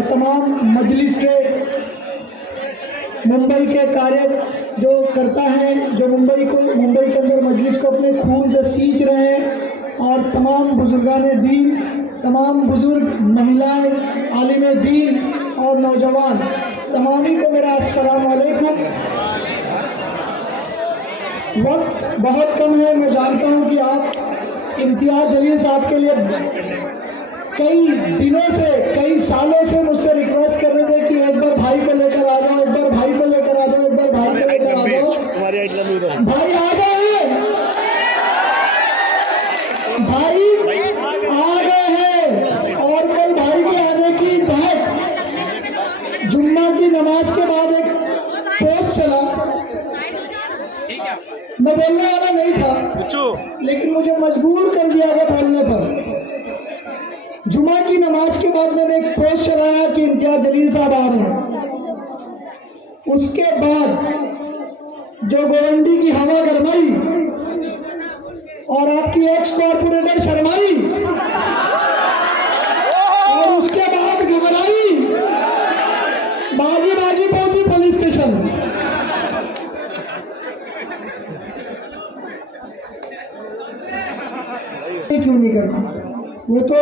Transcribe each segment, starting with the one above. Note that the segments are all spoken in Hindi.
और तमाम मजलिस के मुंबई के कार्य जो करता है, जो मुंबई के अंदर मजलिस को अपने खून से सींच रहे हैं, और तमाम बुजुर्गान दीन, तमाम बुजुर्ग महिलाएं, आलिम दीन और नौजवान तमामी को मेरा अस्सलाम वालेकुम। वक्त बहुत कम है, मैं जानता हूं कि आप इम्तियाज़ जलील साहब के लिए कई दिनों से, कई सालों से मुझसे रिक्वेस्ट कर रहे थे कि एक बार भाई को लेकर आ जाओ, एक बार भाई को लेकर आ जाओ, एक बार भाई को लेकर आ जाओ। भाई आ गए, भाई आ गए हैं। और कल भाई के आने की तहत जुम्मा की नमाज के बाद एक पोस्ट चला, मैं बोलने वाला नहीं था लेकिन मुझे मजबूर कर दिया गया बोलने पर। जुमा की नमाज के बाद मैंने एक पोस्ट चलाया कि इम्तियाज़ जलील साहब आ रहे हैं। उसके बाद जो गोवंडी की हवा गरमाई और आपकी एक्स कॉर्पोरेटर शर्माई और उसके बाद घबराई, बाजी बाजी पहुंची पुलिस स्टेशन। क्यों नहीं करना, वो तो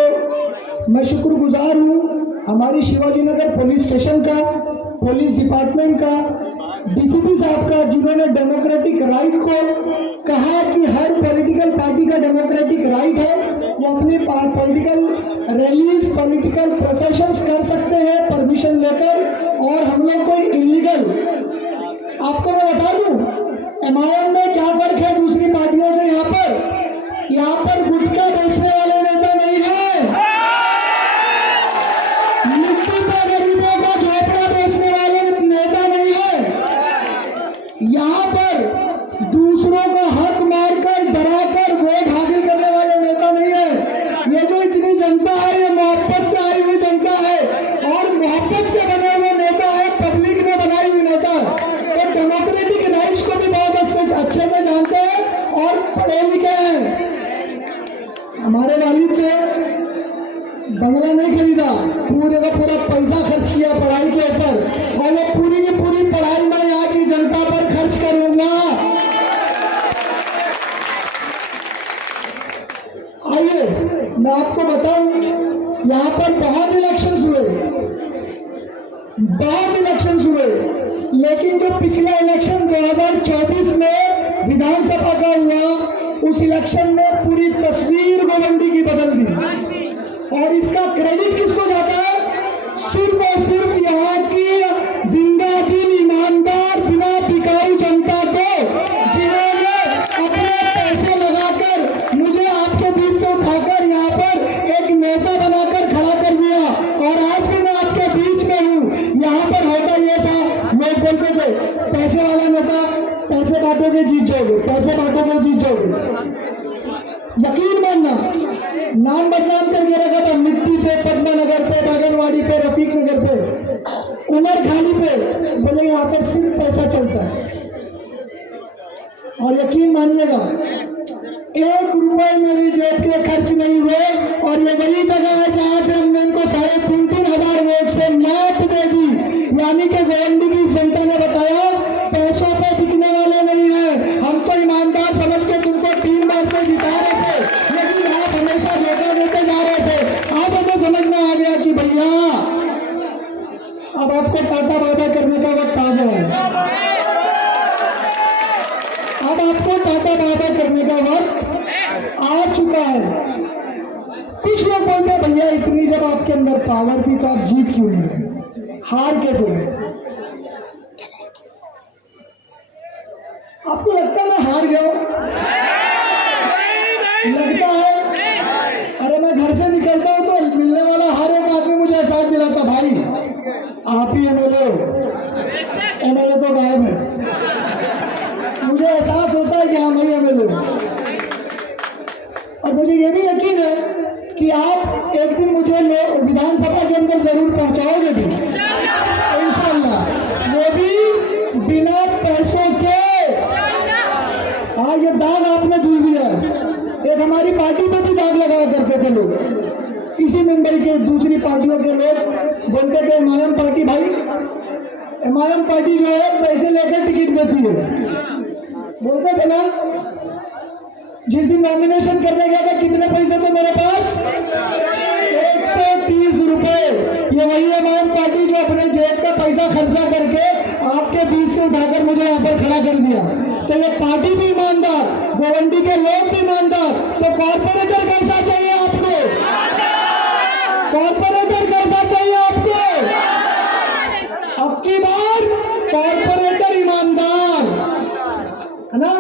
मैं शुक्रगुजार हूँ हमारी शिवाजी नगर पुलिस स्टेशन का, पुलिस डिपार्टमेंट का, डीसीपी साहब का, जिन्होंने डेमोक्रेटिक राइट को कहा कि हर पॉलिटिकल पार्टी का डेमोक्रेटिक राइट है, वो अपनी पॉलिटिकल रैलीज, पॉलिटिकल प्रोसेशंस कर सकते हैं परमिशन लेकर, और हम लोग कोई इलीगल, आपको मैं बता दूं एमआईएम में क्या फर्क है दूसरी पार्टियों से। यहाँ पर गुटखा बेचने वाले नेता नहीं है, मिट्टी पर गरीबों का झोपड़ा बेचने वाले नेता नहीं है, यहाँ पर दूसरों का हक मारकर, डराकर वोट हासिल करने वाले नेता नहीं है। ये जो इतनी जनता है, ये मोहब्बत से आई हुई जनता है और मोहब्बत से बने हुए नेता है, पब्लिक ने बनाई हुई नेता है। तो डेमोक्रेटिक राइट्स को भी बहुत अच्छे से जानते हैं और पढ़े लिखे हैं। हमारे वालिद ने बंगला नहीं खरीदा, पूरे का पूरा पैसा खर्च किया पढ़ाई के ऊपर, और वो पूरी की पूरी पढ़ाई मैं यहाँ की जनता पर खर्च करूंगा। आइए मैं आपको बताऊं, यहाँ पर बहुत इलेक्शंस हुए, लेकिन जो पिछला इलेक्शन 2024 में विधानसभा का हुआ, उस इलेक्शन ने पूरी तस्वीर गोवंडी की बदल दी। और इसका क्रेडिट किसको जाता है? सिर्फ और सिर्फ यहाँ की जिंदा दिल ईमानदार बिना बिकाऊ जनता को, जिन्होंने अपने पैसे लगाकर मुझे आपके बीच से उठाकर यहाँ पर एक नेता बनाकर खड़ा कर दिया, और आज भी मैं आपके बीच में हूँ। यहाँ पर होता यह था, लोग बोलते थे पैसे वाला नेता, पैसे बांटोगे जीत जाओगे, पैसे बांटोगे जीत जाओगे। यकीन मानना, नाम बदनाम करके रखा था मिट्टी पे, पद्मा नगर पे, बागनवाड़ी पे, रफीक नगर पे, उमर खाली पे, बोले यहाँ पर सिर्फ पैसा चलता है। और यकीन मानिएगा 1 रुपए मेरी जेब के खर्च नहीं हुए, और ये वही जगह है जहाँ से हमने इनको 3,500 वोट से मात दे दी। यानी कि गोवंडी की जनता ने बताया पैसों पे बिकने वाले नहीं है, हम तो ईमानदार समझ के तुमको 3 बार से जिता रहे थे, लेकिन आप हमेशा धोखा देते जा रहे थे। अब हमें समझ में आ गया कि भैया अब आपको टाटा बाबा करने का वक्त आ गया है, अब आपको टाटा बाबा करने का वक्त आ चुका है। कुछ लोग बोलते हैं भैया इतनी जब आपके अंदर पावर थी तो आप जीत क्यों नहीं गए, हार कैसे गए? आपको लगता है मैं हार गया हूं? लगता है? अरे मैं घर से निकलता हूं तो मिलने वाला हर एक आदमी मुझे एहसास दिलाता, भाई आप ही एमएलए तो गायब है। मुझे एहसास होता है कि हाँ भाई एमएलए, और मुझे ये भी यकीन है कि आप एक दिन मुझे विधानसभा के अंदर जरूर पहुंचाओगे भी इंशाअल्लाह, वो भी बिना पैसों के। हाँ, ये दाग आपने धुल दिया है। एक हमारी पार्टी में भी दाग लगा करते थे लोग, इसी मुंबई के दूसरी पार्टियों के लोग बोलते थे एमआईएम पार्टी, भाई एमआईएम पार्टी जो है पैसे लेकर टिकट देती है, बोलते थे ना। जिस दिन नॉमिनेशन करने गया था कितने पैसे थे मेरे पास? 130 रुपए। ये वही एमआईएम पार्टी जो अपने जेब का पैसा खर्चा करके आपके बीच से उठाकर मुझे यहाँ पर खड़ा कर दिया। तो ये पार्टी भी ईमानदार, गोवंडी के लोग भी ईमानदार, तो कॉर्पोरेटर कैसा चाहिए आपको? कॉर्पोरेटर कैसा चाहिए आपको? अब की बार कॉर्पोरेटर ईमानदार, है ना?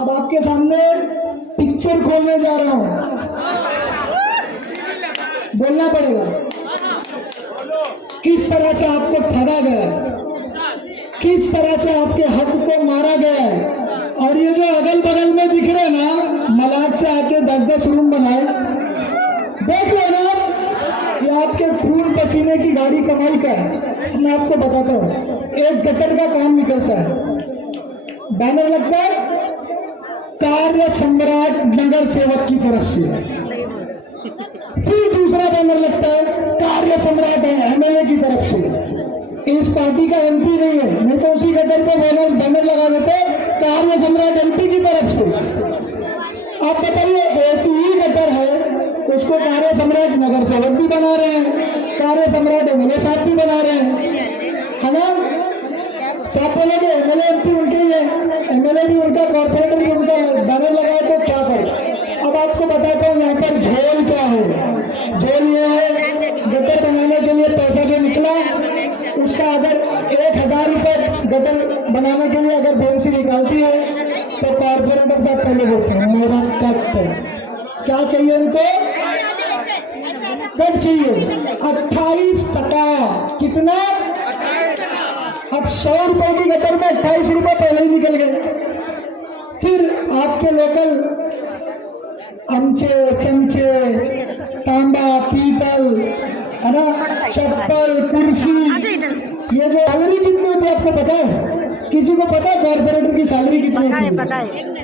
अब आपके सामने पिक्चर खोलने जा रहा हूं, बोलना पड़ेगा किस तरह से आपको ठगा गया, किस तरह से आपके हक को मारा गया है। और ये जो अगल बगल में दिख रहे ना, मलाड से आके 10-10 रूम बनाए, देख लो ना, ये आपके खून पसीने की गाड़ी कमाई का है। मैं आपको बताता हूँ, एक गटर का काम निकलता है, बैनर लगता है कार्य सम्राट नगर सेवक की तरफ से, फिर दूसरा बैनर लगता है कार्य सम्राट है एमएलए की तरफ से। इस पार्टी का एमपी नहीं है, नहीं तो उसी गटर पे बैनर लगा देते कार्य सम्राट एमपी की तरफ से। आप बताइए, एक ही गटर है, उसको कार्य सम्राट नगर सेवक भी बना रहे हैं, कार्य सम्राट एमएलए साहब भी बना रहे हैं, है ना? तो आप बोलोगे एमएलए एमपी उनके ही है, एमएलए भी उनका, कॉर्पोरेटर भी उनका, बैनर लगाए तो क्या करे? अब आपको बताता हूँ यहाँ पर झोल क्या है। झोल ये है, गटर बनाने के लिए पैसा जो निकला उसका अगर 1000 रुपये गटर बनाने के लिए अगर बैंक से निकालती है तो कॉर्पोरेटर साहब पहले बोलते हैं मेरा कट है। क्या चाहिए उनको? कट चाहिए 28 टका। कितना? अब 100 रुपए की गटर में 28 रुपए पहले ही निकल गए। फिर आपके लोकल अमचे, चमचे, तांबा, पीतल, है ना, चप्पल, कुर्सी, ये जो सैलरी कितनी होती है आपको पता है? किसी को पता है कॉर्पोरेटर की सैलरी कितनी होती है?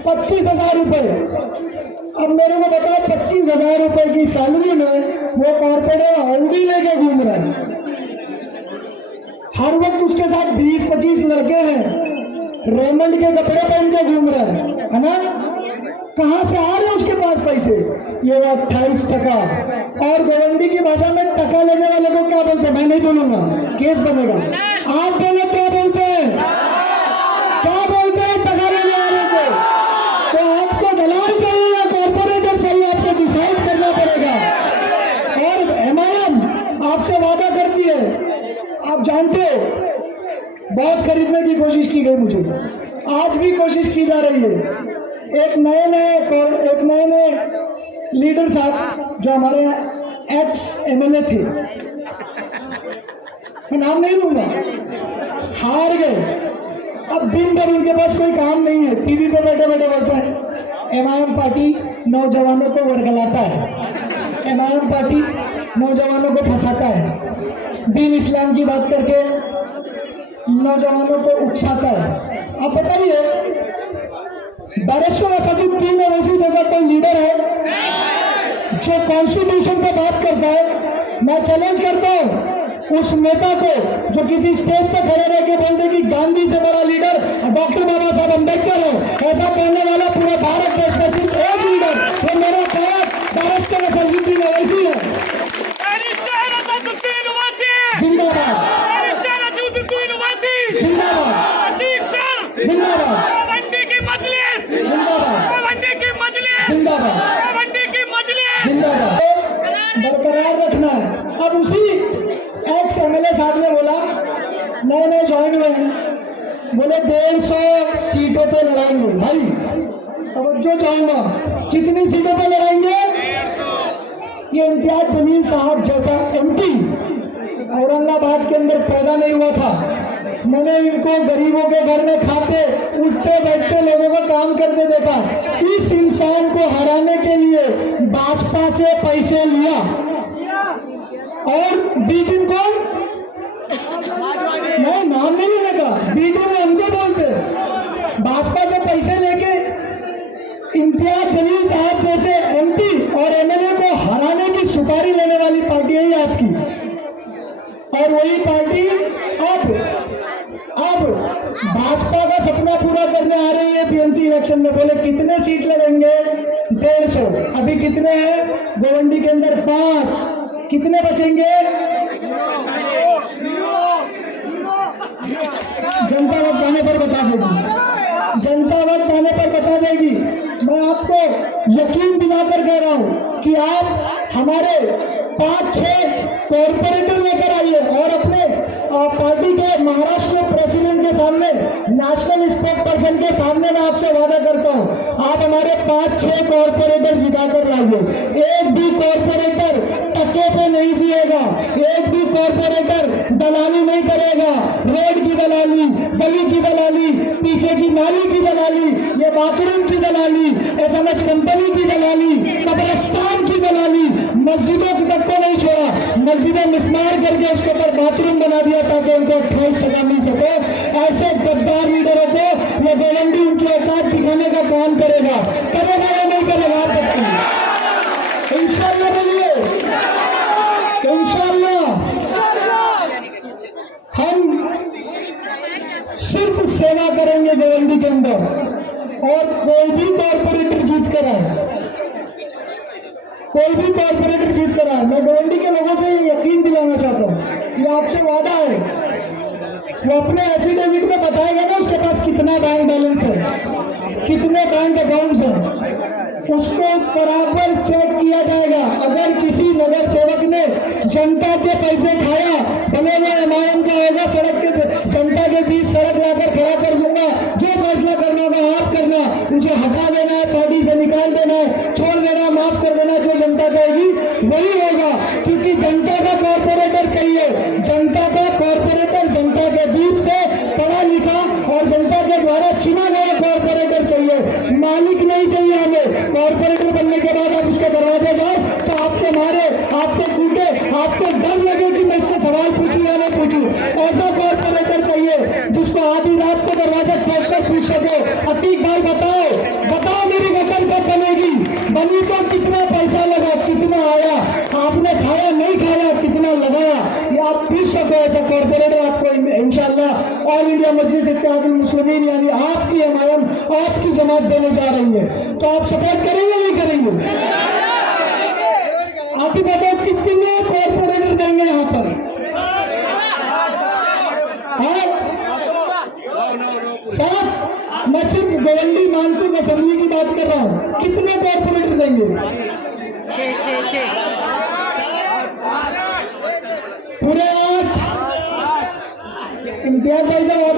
25,000 रुपए। अब मेरे को बताओ 25,000 रुपए की सैलरी में वो कॉर्पोरेटर ऑडी लेके घूम रहा है, हर वक्त उसके साथ 20-25 लड़के हैं, रेमंड के कपड़े पहन के घूम रहे हैं, है ना? कहां से आ रहे हैं उसके पास पैसे? ये 28 टका। और गोवंडी की भाषा में टका लेने वाले को क्या बोलते हैं? मैं नहीं बोलूंगा, केस बनेगा। आप बोलो क्या बोलते हैं? क्या बोलते हैं टका लेने वाले को? तो आपको दलाल चाहिए या कॉर्पोरेटर चाहिए? आपको डिसाइड करना पड़ेगा। और एमआईएम आपसे वादा करती है, आप जानते हो, बहुत खरीदने की कोशिश की गई, मुझे आज भी कोशिश की जा रही है। एक नए लीडर साहब जो हमारे एक्स एमएलए थे, मैं नाम नहीं लूंगा, हार गए। अब दिन भर उनके पास कोई काम नहीं है, टीवी पे बैठे बैठे बोलते हैं एमआईएम पार्टी नौजवानों को वर्गलाता है, एमआईएम पार्टी नौजवानों को फंसाता है, दीन इस्लाम की बात करके नौजवानों को उकसाता है। आप बताइए, बैरिस्टर असदुद्दीन ओवैसी जैसा कोई लीडर है जो कॉन्स्टिट्यूशन पे बात करता है? मैं चैलेंज करता हूँ उस नेता को जो किसी स्टेज पे खड़े रह के बोलते कि गांधी से बड़ा लीडर डॉक्टर बाबा साहब अम्बेडकर है, ऐसा कहने वाला पूरे भारत देश में सिर्फ एक लीडर, वो मेरा ख्याल बैरिस्टर असदुद्दीन ओवैसी है। जिंदाबाद, बरकरार रखना है। अब उसी एक्स एमएलए साहब ने बोला, नए ज्वाइन हुए, बोले 150 सीटों पे लड़ाएंगे। भाई अब जो चाहूंगा, कितनी सीटों पे लड़ाएंगे? ये इम्तियाज जलील साहब जैसा एमपी औरंगाबाद के अंदर पैदा नहीं हुआ था। मैंने इनको गरीबों के घर में खाते उठते बैठते लोगों का काम करते देखा। इस इंसान को हराने के लिए भाजपा से पैसे लिया और बीटिन को, मैं नाम नहीं लेने का, बीटिन हमको बोलते, भाजपा से पैसे लेके इम्तियाज जलील साहब जैसे एमपी और एमएलए को हराने की सुपारी लेने वाली पार्टी है आपकी। आपकी। और वही पार्टी अब भाजपा का सपना पूरा करने आ रही है टीएमसी इलेक्शन में। बोले कितने सीट लड़ेंगे? 150। अभी कितने हैं गोवंडी के अंदर? 5। कितने बचेंगे? जनता वक्त आने पर बता देगी, जनता वक्त आने पर बता देगी। मैं आपको यकीन दिलाकर कह रहा हूं कि आप हमारे 5-6 कॉर्पोरेटर लेकर आइए और अपने पार्टी के महाराष्ट्र प्रेसिडेंट के सामने, नेशनल स्पोक्स पर्सन के सामने मैं आपसे वादा करता हूं, आप हमारे 5-6 कॉर्पोरेटर जिताकर लाइए। एक भी कॉर्पोरेटर टक्के पे नहीं जिएगा, एक भी कॉर्पोरेटर दलाली नहीं करेगा। रोड की दलाली, गली की दलाली, पीछे की नाली की दलाली, ये बाथरूम की दलाली, एसएमएस कंपनी की दलाली, कब्रिस्तान की दलाली, मस्जिदों की तक को नहीं छोड़ा। मस्जिदें मिसमार करके उसके ऊपर बाथरूम बना दिया ताकि उनको 28% मिल सके। ऐसे गद्दार लीडरों को ये गोवंडी उनकी औकात दिखाने का काम करेगा या नहीं करेगा? आप बताइए। इंशाअल्लाह बोलिए, इंशाअल्लाह हम सिर्फ सेवा करेंगे गोवंडी के अंदर। और कोई भी कॉर्पोरेटर जीत कर आए, कोई भी कॉर्पोरेटर जीत कर आए, मैं गोवंडी के लोगों से यकीन दिलाना चाहता हूँ कि आपसे वादा है, वो अपने एफिडेविट में बताएगा ना उसके पास कितना बैंक बैलेंस है, कितने बैंक अकाउंट्स हैं, उसको बराबर चेक किया जाएगा। अगर किसी नगर सेवक ने जनता के पैसे खाया, भले वो एमआईएम का होगा, सड़क के जनता के बीच सड़क लाकर खड़ा कर दूंगा, जो फैसला करना होगा आप करना, उसे हटा देना है, पार्टी से निकाल देना है, छोड़ देना, माफ कर देना, जो जनता कहेगी वही होगा। क्योंकि जनता का कॉर्पोरेटर चाहिए, जनता का कॉर्पोरेटर, जनता के बीच से पढ़ा लिखा और जनता के द्वारा चुना गया कॉर्पोरेटर चाहिए, मालिक नहीं चाहिए हमें। कॉर्पोरेटर बनने के बाद आप उसके दरवाजे जाओ तो आपके मारे, आपको कूटे, आपको डर लगे कि मैं इससे सवाल पूछूं या नहीं पूछूं। ऐसा कॉर्पोरेटर चाहिए जिसको आधी रात को दरवाजा खोलकर पूछ सके, अतीक भाई बताओ मेरी वतन कब बनेगी, बनी तो कितना पैसा लगा, कितना आया, आपने खाया नहीं खाया, कितना लगाया, ये आप पूछ सको। ऐसा कॉर्पोरेटर आपको इंशाअल्लाह ऑल इंडिया मजलिस इत्तेहादुल मुस्लिमीन यानी आपकी एमआईएम, आपकी जमात देने जा रही है। तो आप सपोर्ट करेंगे नहीं करेंगे? आप ही बताओ कितने कॉर्पोरेटर देंगे यहाँ पर? साथ मैं सिर्फ गोवंडी मानपुर असेंबली की बात कर रहा हूँ, कितने कॉर्पोरेटर देंगे? 6 पूरे 8। इम्तियाज भाई साहब